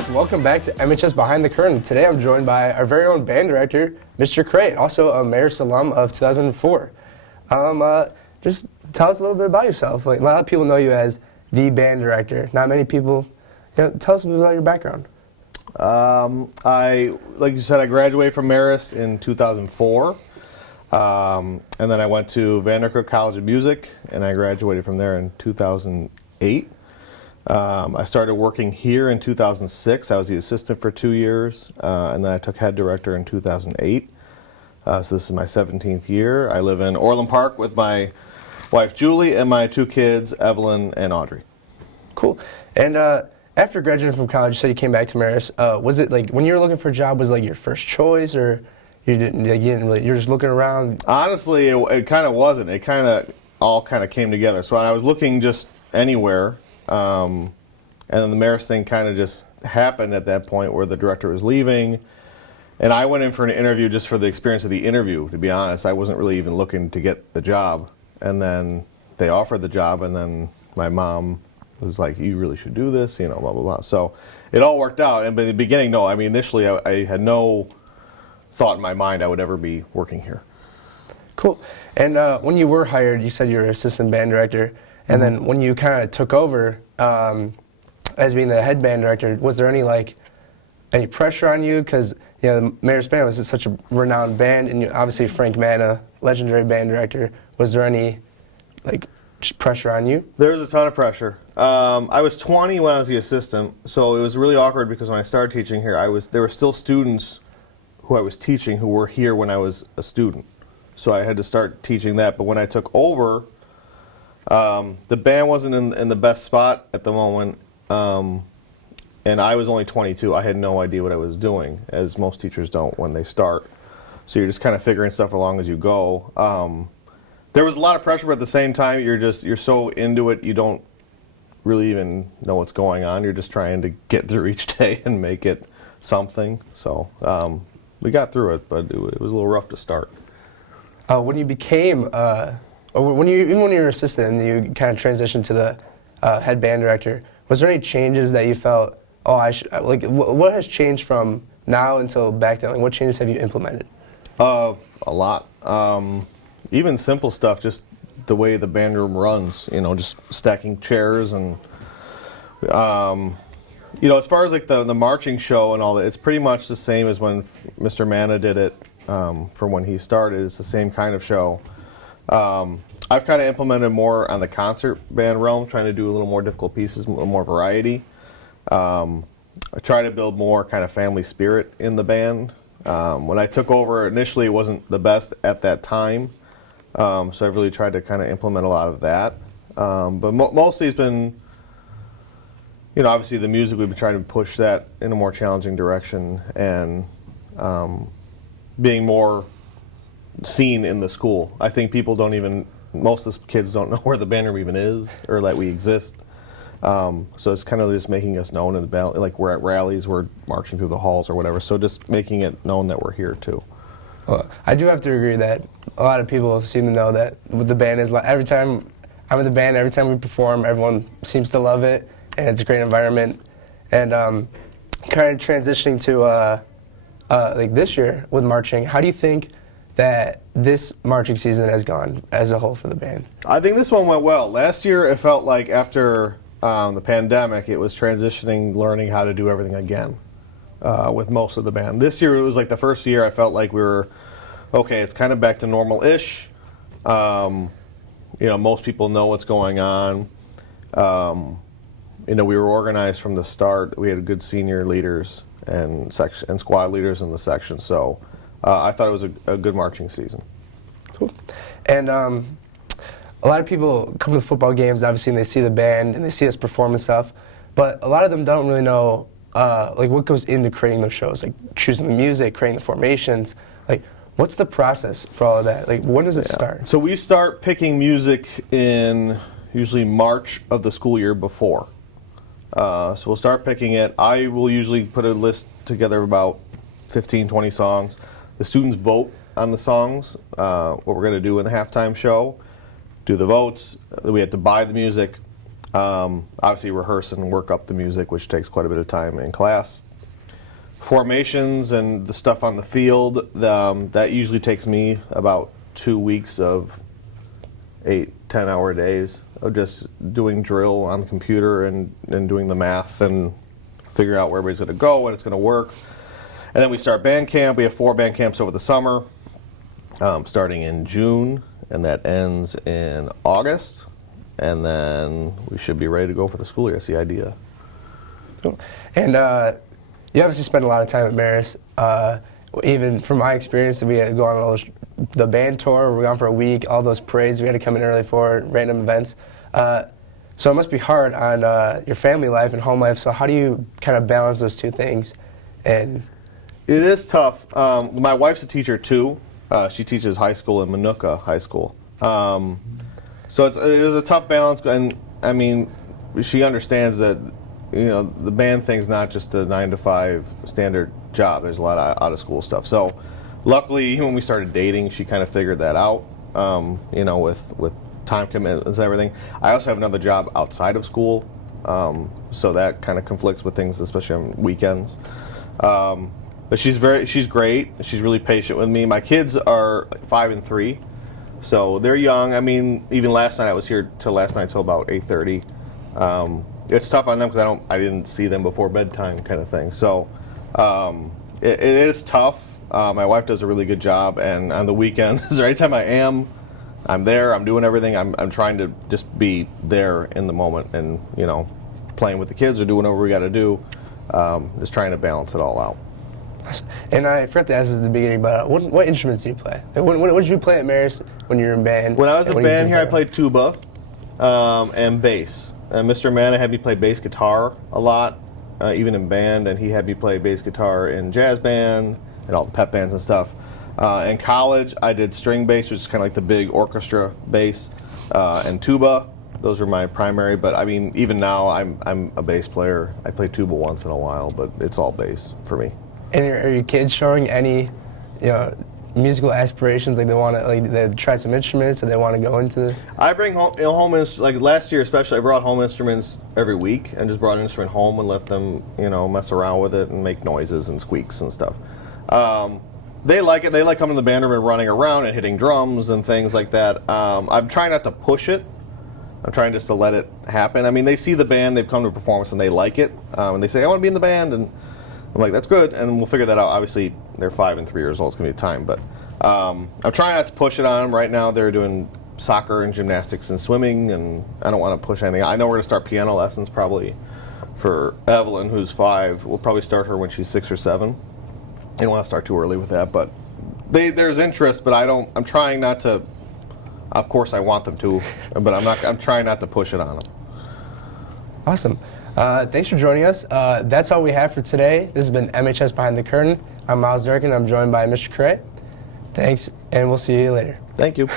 Alex. Welcome back to MHS Behind the Curtain. Today I'm joined by our very own band director, Mr. Creagh, also a Marist alum of 2004. Just tell us a little bit about yourself. Like, a lot of people know you as the band director. Not many people. Tell us a bit about your background. Like you said, I graduated from Marist in 2004. And then I went to Vanderbilt College of Music, and I graduated from there in 2008. I started working here in 2006. I was the assistant for 2 years, and then I took head director in 2008. So this is my 17th year. I live in Orland Park with my wife Julie and my 2 kids, Evelyn and Audrey. Cool. And after graduating from college, you said you came back to Marist. Was it like when you were looking for a job, was it like your first choice, or you didn't really, you're just looking around? Honestly, it kind of wasn't. It kind of all kind of came together. So I was looking just anywhere. And then the Marist thing kind of just happened at that point where the director was leaving. And I went in for an interview just for the experience of the interview, to be honest. I wasn't really even looking to get the job. And then they offered the job, and then my mom was like, you really should do this, blah, blah, blah. So it all worked out. And by the beginning, no. I mean, initially I had no thought in my mind I would ever be working here. Cool. And when you were hired, you said you were assistant band director. And then when you kind of took over as being the head band director, was there any pressure on you? Because the Marist Band was such a renowned band, and obviously Frank Manna, legendary band director. Was there any just pressure on you? There was a ton of pressure. I was 20 when I was the assistant, so it was really awkward because when I started teaching here, there were still students who I was teaching who were here when I was a student. So I had to start teaching that. But when I took over, the band wasn't in the best spot at the moment, and I was only 22. I had no idea what I was doing, as most teachers don't when they start. So you're just kind of figuring stuff along as you go. There was a lot of pressure, but at the same time, you're so into it, you don't really even know what's going on. You're just trying to get through each day and make it something. So we got through it, but it was a little rough to start. When you became even when you were assistant and you kind of transitioned to the head band director, was there any changes that you felt, what has changed from now until back then? What changes have you implemented? A lot. Even simple stuff, just the way the band room runs, just stacking chairs and, as far as the marching show and all that, it's pretty much the same as when Mr. Manna did it from when he started. It's the same kind of show. I've kind of implemented more on the concert band realm, trying to do a little more difficult pieces, a little more variety. I try to build more kind of family spirit in the band. When I took over, initially it wasn't the best at that time, so I've really tried to kind of implement a lot of that. But mostly it's been, obviously the music, we've been trying to push that in a more challenging direction and being more seen in the school. I think people most of the kids don't know where the band room even is or that we exist. So it's kind of just making us known in the band, like we're at rallies, we're marching through the halls or whatever. So just making it known that we're here too. Well, I do have to agree that a lot of people seem to know that what the band is like. Every time I'm in the band, every time we perform, everyone seems to love it, and it's a great environment. And kind of transitioning to this year with marching, how do you think that this marching season has gone as a whole for the band? I think this one went well. Last year it felt like after the pandemic it was transitioning, learning how to do everything again with most of the band. This year it was like the first year I felt like we were, okay, it's kind of back to normal-ish. Most people know what's going on. We were organized from the start. We had good senior leaders and squad leaders in the section, so I thought it was a good marching season. Cool. And a lot of people come to the football games, obviously, and they see the band and they see us perform and stuff, but a lot of them don't really know what goes into creating those shows, like choosing the music, creating the formations. What's the process for all of that? When does it start? So we start picking music in usually March of the school year before. So we'll start picking it. I will usually put a list together of about 15, 20 songs. The students vote on the songs, what we're going to do in the halftime show, do the votes. We have to buy the music, Obviously rehearse and work up the music, which takes quite a bit of time in class. Formations and the stuff on the field, that usually takes me about 2 weeks of 8-10 hour days of just doing drill on the computer and doing the math and figuring out where everybody's going to go, when it's going to work. And then we start band camp. We have 4 band camps over the summer, starting in June, and that ends in August. And then we should be ready to go for the school year. That's the idea. Cool. And you obviously spend a lot of time at Marist. Even from my experience, we had to go on all the band tour. We're gone for a week. All those parades we had to come in early for, random events. So it must be hard on your family life and home life. So how do you kind of balance those two things? And it is tough. My wife's a teacher too. She teaches high school in Manuka High School. So it is a tough balance, and I mean, she understands that, you know, the band thing's not just a 9-to-5 standard job. There's a lot of out of school stuff. So luckily, when we started dating, she kind of figured that out. You know, with time commitments and everything. I also have another job outside of school, so that kind of conflicts with things, especially on weekends. But she's great. She's really patient with me. My kids are 5 and 3, so they're young. I mean, even last night I was here till about 8:30. It's tough on them because I didn't see them before bedtime, kind of thing. So it is tough. My wife does a really good job, and on the weekends, or anytime I'm there. I'm doing everything. I'm trying to just be there in the moment, and, you know, playing with the kids or doing whatever we got to do. Just trying to balance it all out. And I forgot to ask this at the beginning, but what instruments do you play? What did you play at Marist when you were in band? When I was in band here, I played tuba and bass. Mr. Manna had me play bass guitar a lot, even in band, and he had me play bass guitar in jazz band and all the pep bands and stuff. In college, I did string bass, which is kind of like the big orchestra bass, and tuba. Those were my primary, but I mean, even now, I'm a bass player. I play tuba once in a while, but it's all bass for me. And are your kids showing any, you know, musical aspirations? Like they try some instruments, or they want to go into the... I bring home like last year especially, I brought home instruments every week and just brought an instrument home and let them, you know, mess around with it and make noises and squeaks and stuff. They like it. They like coming to the band room and running around and hitting drums and things like that. I'm trying not to push it. I'm trying just to let it happen. I mean, they see the band, they've come to a performance and they like it, and they say, I want to be in the band, and I'm like, that's good, and we'll figure that out. Obviously, they're 5 and 3 years old. It's going to be time, but I'm trying not to push it on them. Right now, they're doing soccer and gymnastics and swimming, and I don't want to push anything. I know we're going to start piano lessons probably for Evelyn, who's 5. We'll probably start her when she's 6 or 7. I don't want to start too early with that, but there's interest, but I'm trying not to. Of course, I want them to, but I'm trying not to push it on them. Awesome. Thanks for joining us. That's all we have for today. This has been MHS Behind the Curtain. I'm Miles Durkin. I'm joined by Mr. Creagh. Thanks, and we'll see you later. Thank you.